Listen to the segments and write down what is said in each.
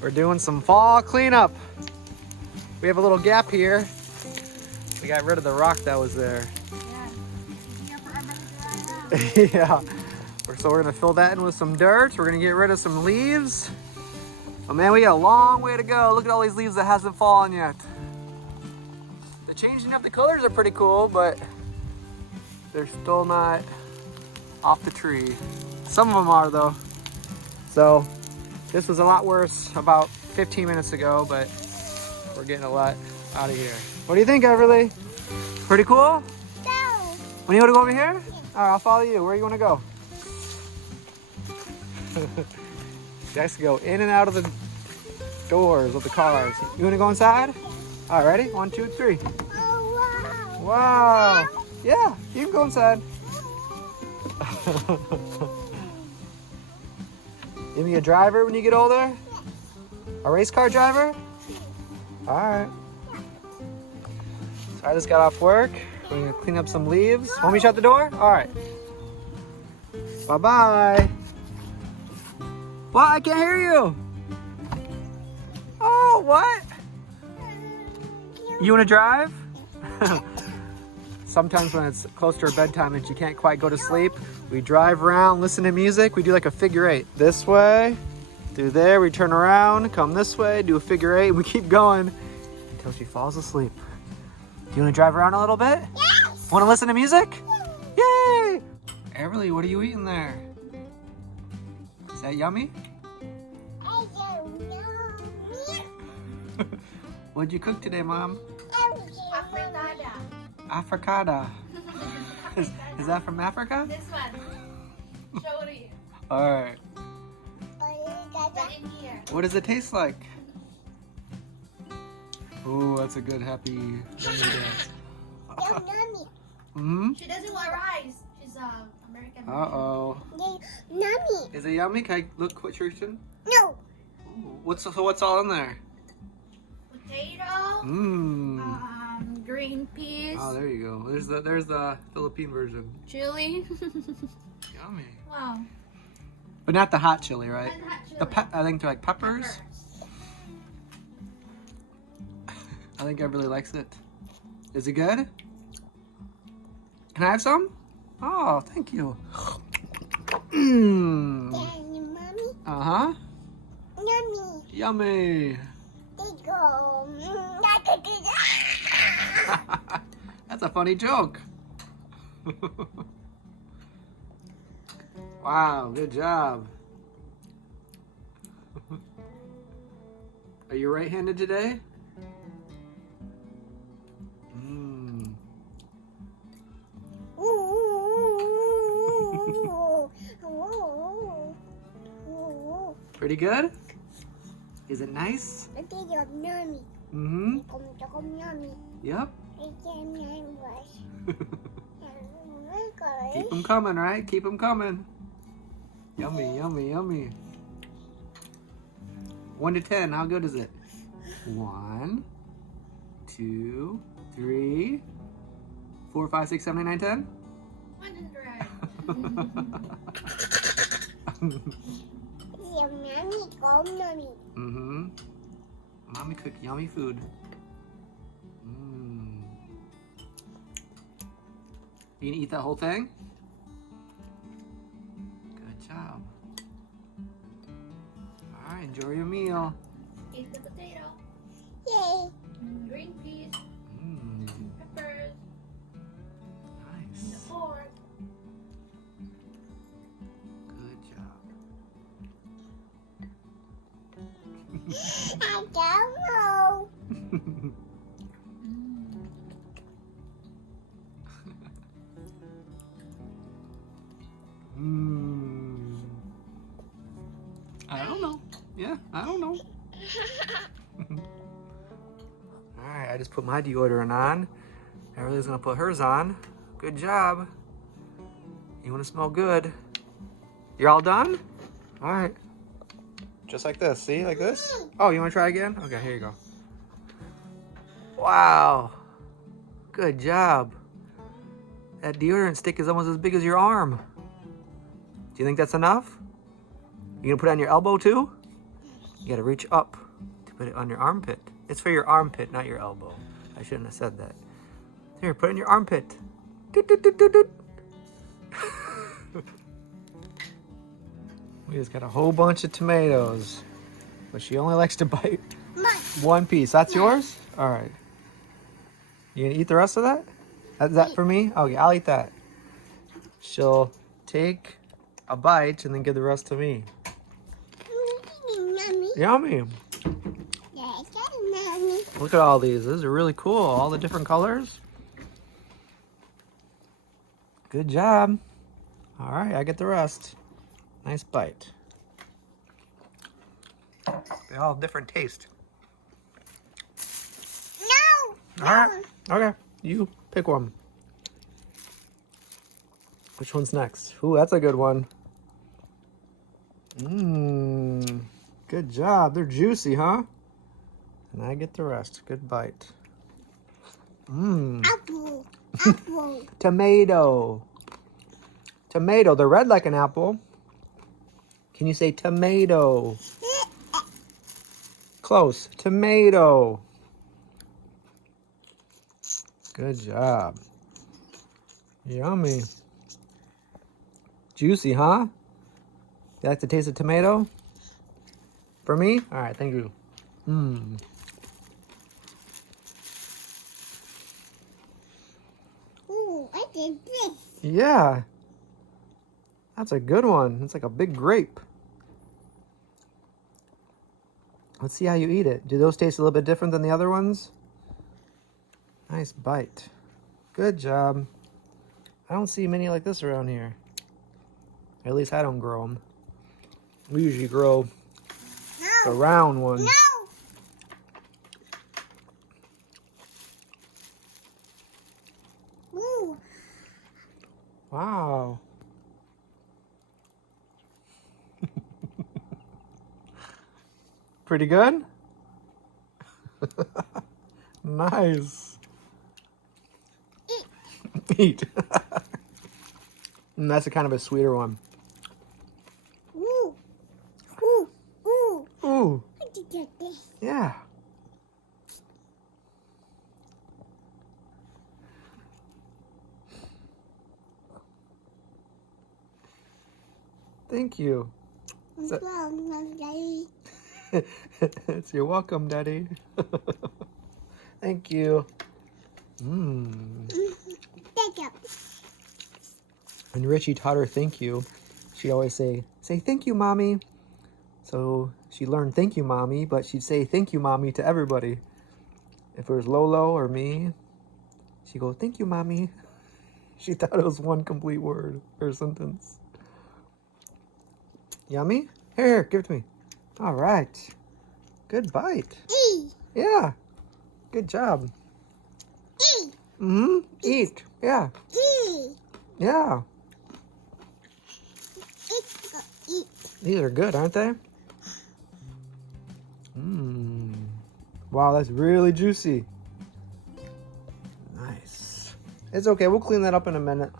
We're doing some fall cleanup. We have a little gap here. We got rid of the rock that was there. Yeah. So we're gonna fill that in with some dirt. We're gonna get rid of some leaves. Oh man, we got a long way to go. Look at all these leaves that hasn't fallen yet. The changing up the colors are pretty cool, but they're still not off the tree. Some of them are though. So this was a lot worse about 15 minutes ago, but we're getting a lot out of here. What do you think, Everly? Pretty cool? No. When you want to go over here? All right, I'll follow you. Where do you want to go? She has to go in and out of the doors of the cars. You want to go inside? All right, ready? 1, 2, 3. Oh, wow. Wow. Yeah, you can go inside. You gonna be a driver when you get older? A race car driver? All right. So I just got off work. We're gonna clean up some leaves. Want me to shut the door? All right. Bye-bye. What? I can't hear you. Oh, what? You wanna drive? Sometimes when it's close to our bedtime and you can't quite go to sleep, we drive around, listen to music. We do like a figure 8. This way, through there, we turn around, come this way, do a figure 8, and we keep going until she falls asleep. Do you want to drive around a little bit? Yes. Want to listen to music? Yay! Everly, what are you eating there? Is that yummy? I don't know. What'd you cook today, Mom? Africada. Africada. Is that from Africa? This one. Shori. All right. Put in here. What does it taste like? Oh, that's a good happy yummy dance. Mm-hmm. She doesn't want rice. She's American. Uh-oh. Yummy. Is it yummy? Can I look what you're eating? No. Ooh, what's all in there? Potato. Mmm. Green peas. Oh, there you go. There's the Philippine version. Chili. Yummy. Wow. But not the hot chili, right? And hot chili. I think they're like peppers. I think everybody likes it. Is it good? Can I have some? Oh, thank you. Mmm. Daddy, mommy. Uh-huh. Yummy. Yummy. They go. That's a funny joke. Wow, good job. Are you right-handed today? Mm. Pretty good? Is it nice? Yummy. Mm-hmm. Yummy. Yep. Keep Keep them coming, right? Keep them coming. Yummy, yummy, yummy. 1 to 10, how good is it? 1, 2, 3, 4, 5, 6, 7, 8, 9, 10? 100. Yummy, go yummy. Mm-hmm. Mommy cooked yummy food. Mmm. You gonna eat that whole thing? Good job. All right, enjoy your meal. Eat the potato. Yay. Green peas. Mmm. Peppers. And the Nice. pork. Good job. I don't know. Mmm. I don't know. Yeah, I don't know. All right, I just put my deodorant on. Everybody's gonna put hers on. Good job. You wanna smell good? You're all done? All right. Just like this, see, like this? Oh, you wanna try again? Okay, here you go. Wow. Good job. That deodorant stick is almost as big as your arm. Do you think that's enough? You gonna put it on your elbow too? You gotta reach up to put it on your armpit. It's for your armpit, not your elbow. I shouldn't have said that. Here, put it in your armpit. Doot, doot, doot, doot, doot. We just got a whole bunch of tomatoes, but she only likes to bite one piece. That's yours? All right. You gonna eat the rest of that? Is that for me? Okay, I'll eat that. She'll take a bite and then give the rest to me. Mommy. Yummy. Yeah, mommy. Look at all these. These are really cool. All the different colors. Good job. All right, I get the rest. Nice bite. They all have different taste. No. All right. Okay. You pick one. Which one's next? Ooh, that's a good one. Mmm. Good job. They're juicy, huh? And I get the rest. Good bite. Mmm. Apple. Apple. Tomato. Tomato. They're red like an apple. Can you say tomato? Close. Tomato. Good job. Yummy. Juicy, huh? You like the taste of tomato? For me? All right, thank you. Mmm. Ooh, I did this. Yeah. That's a good one. It's like a big grape. Let's see how you eat it. Do those taste a little bit different than the other ones? Nice bite. Good job. I don't see many like this around here. At least I don't grow them. We usually grow the round ones. No. Ooh. Wow. Pretty good? Nice. Eat. And that's a kind of a sweeter one. Ooh. Ooh. Ooh. Ooh. I did this. Yeah. Thank you. So- You're welcome, Daddy. Thank you. Mmm. Thank you. When Richie taught her thank you, she'd always say thank you, Mommy. So she learned thank you, Mommy, but she'd say thank you, Mommy to everybody. If it was Lolo or me, she'd go, thank you, Mommy. She thought it was one complete word or sentence. Yummy? Here, give it to me. All right. Good bite. E. Yeah. Good job. E. Mm-hmm. Eat. Yeah. E. Yeah. Eat. These are good, aren't they? Mmm. Wow, that's really juicy. Nice. It's okay. We'll clean that up in a minute.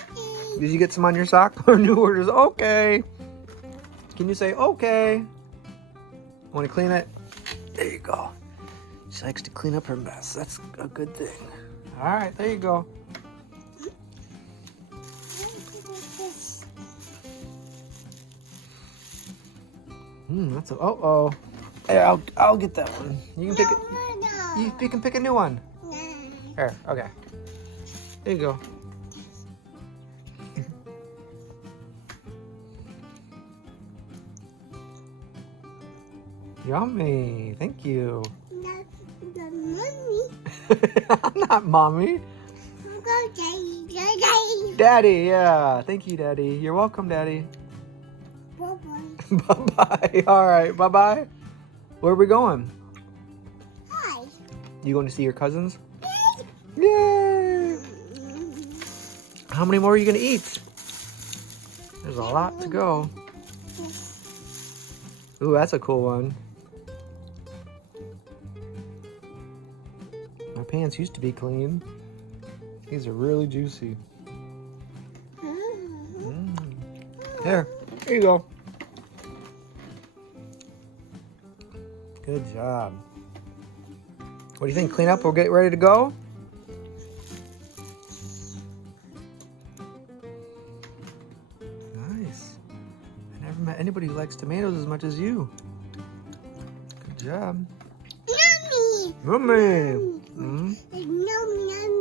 Okay. Did you get some on your sock? Our new word is okay. Can you say okay? Want to clean it? There you go. She likes to clean up her mess. That's a good thing. All right, there you go. That's a uh-oh. Hey, I'll get that one. You can pick it. You can pick a new one. Here, okay. There you go. Yummy. Thank you. Not the mommy. I'm not mommy. Go, Daddy. Daddy, yeah. Thank you, Daddy. You're welcome, Daddy. Bye-bye. Bye-bye. All right, bye-bye. Where are we going? Hi. You going to see your cousins? Yay! How many more are you going to eat? There's a lot to go. Ooh, that's a cool one. My pants used to be clean. These are really juicy. Here you go. Good job. What do you think? Clean up? We'll get ready to go? Nice. I never met anybody who likes tomatoes as much as you. Good job. Yummy. Mummy. Mm. Yummy, yummy.